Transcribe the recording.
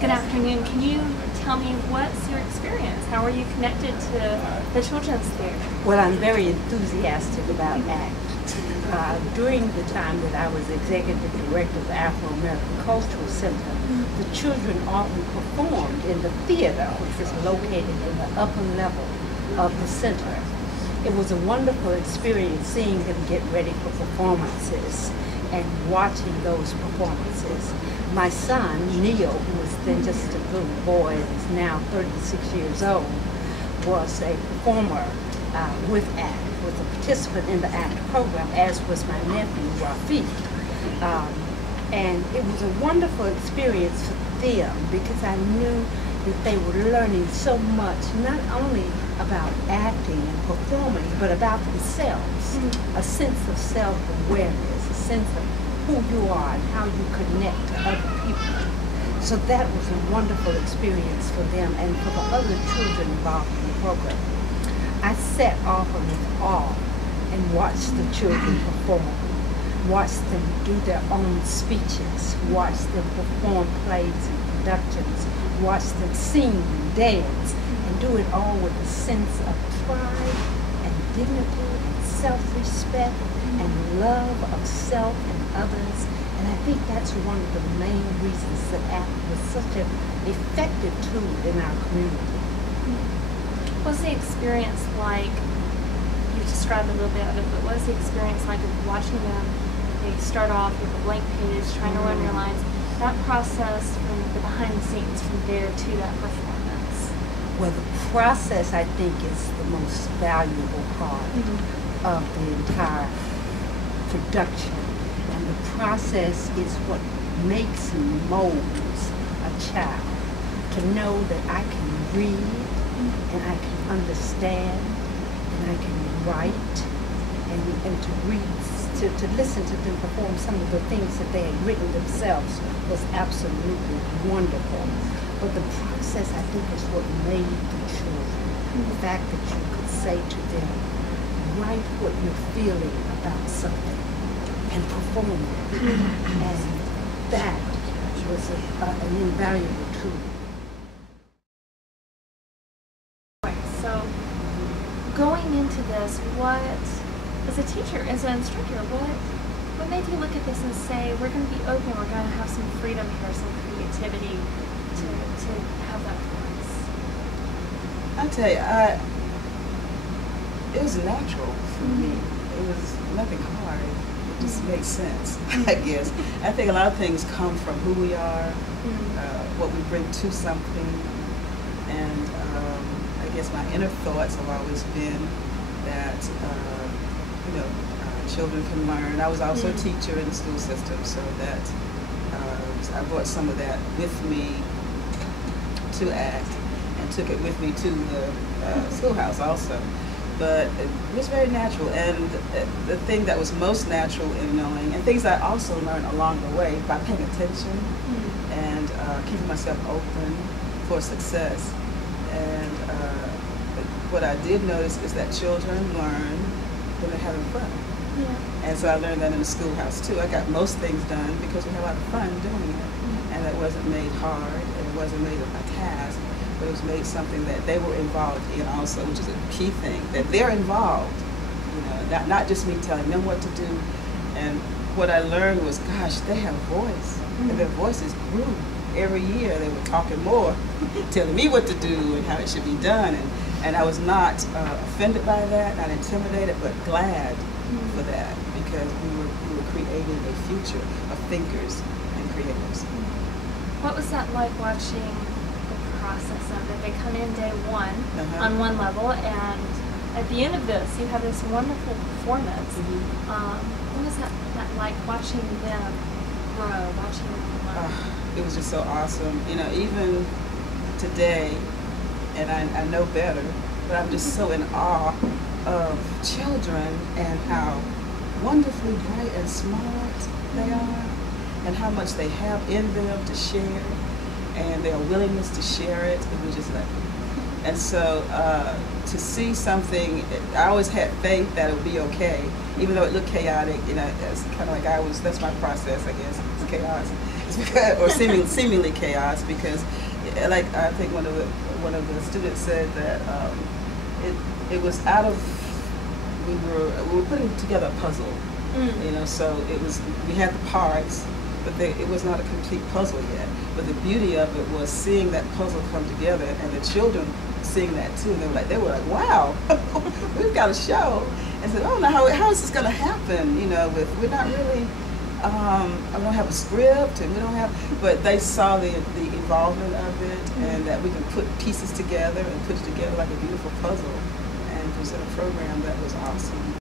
Good afternoon. Can you tell me what's your experience? How are you connected to the Children's Theater? Well, I'm very enthusiastic about ACT. During the time that I was executive director of the Afro-American Cultural Center, the children often performed in the theater, which was located in the upper level of the center. It was a wonderful experience seeing them get ready for performances and watching those performances. My son, Neil, who was then just a little boy and is now 36 years old, was a performer with ACT, was a participant in the ACT program, as was my nephew, Rafiq. And it was a wonderful experience for them because I knew that they were learning so much, not only about acting and performing, but about themselves, a sense of self-awareness, a sense of who you are and how you connect to other people. So that was a wonderful experience for them and for the other children involved in the program. I sat often with awe and watched the children perform, watched them do their own speeches, watched them perform plays and productions, watched them sing and dance, and do it all with a sense of pride and dignity and self-respect and love of self and others. And I think that's one of the main reasons that ACT was such an effective tool in our community. What's the experience like? You described a little bit of it, but what's the experience like of watching them? They start off with a blank page, trying to learn your lines. That process from the behind the scenes, from there to that performance. Well, the process, I think, is the most valuable part of the entire production. And the process is what makes and molds a child. To know that I can read, and I can understand, and I can write, and to read, to listen to them perform some of the things that they had written themselves was absolutely wonderful. But the process, I think, is what made the children. The fact that you could say to them, write what you're feeling about something and perform it. And that was an invaluable tool. So, going into this, what, as a teacher, as an instructor, what made you look at this and say, we're going to be open, we're going to have some freedom here, some creativity to have that voice? I tell you, it was natural for me. It was nothing hard. It just makes sense, I guess. I think a lot of things come from who we are, what we bring to something, and I guess my inner thoughts have always been that, children can learn. I was also a teacher in the school system, so that I brought some of that with me to ACT and took it with me to the schoolhouse also. But it was very natural, and the thing that was most natural in knowing, and things I also learned along the way by paying attention and keeping myself open for success. And what I did notice is that children learn when they're having fun. And so I learned that in the schoolhouse too. I got most things done because we had a lot of fun doing it. And it wasn't made hard, and it wasn't made a task, but it was made something that they were involved in also, which is a key thing, that they're involved. Not just me telling them what to do. And what I learned was, gosh, they have a voice, and their voices grew. Every year they were talking more, telling me what to do and how it should be done. And I was not offended by that, not intimidated, but glad for that, because we were creating a future of thinkers and creators. What was that like watching the process of it? They come in day one on one level, and at the end of this, you have this wonderful performance. What was that like watching them grow, watching them learn? It was just so awesome. Even today, and I know better, but I'm just so in awe of children and how wonderfully bright and smart they are, and how much they have in them to share, and their willingness to share it. It was just like, And so to see something, I always had faith that it would be okay, even though it looked chaotic. You know, it's kind of like that's my process, I guess. It's chaos, it's because, or seemingly chaos, because, like I think one of the students said that it was out of, we were putting together a puzzle. You know, so we had the parts, but it was not a complete puzzle yet. But the beauty of it was seeing that puzzle come together, and the children seeing that too. And they were like, wow, we've got a show. And said, oh, now how is this going to happen? You know, we're not really, we don't have a script, and we don't have, but they saw the involvement of it, and that we can put pieces together and put it together like a beautiful puzzle and present a program that was awesome.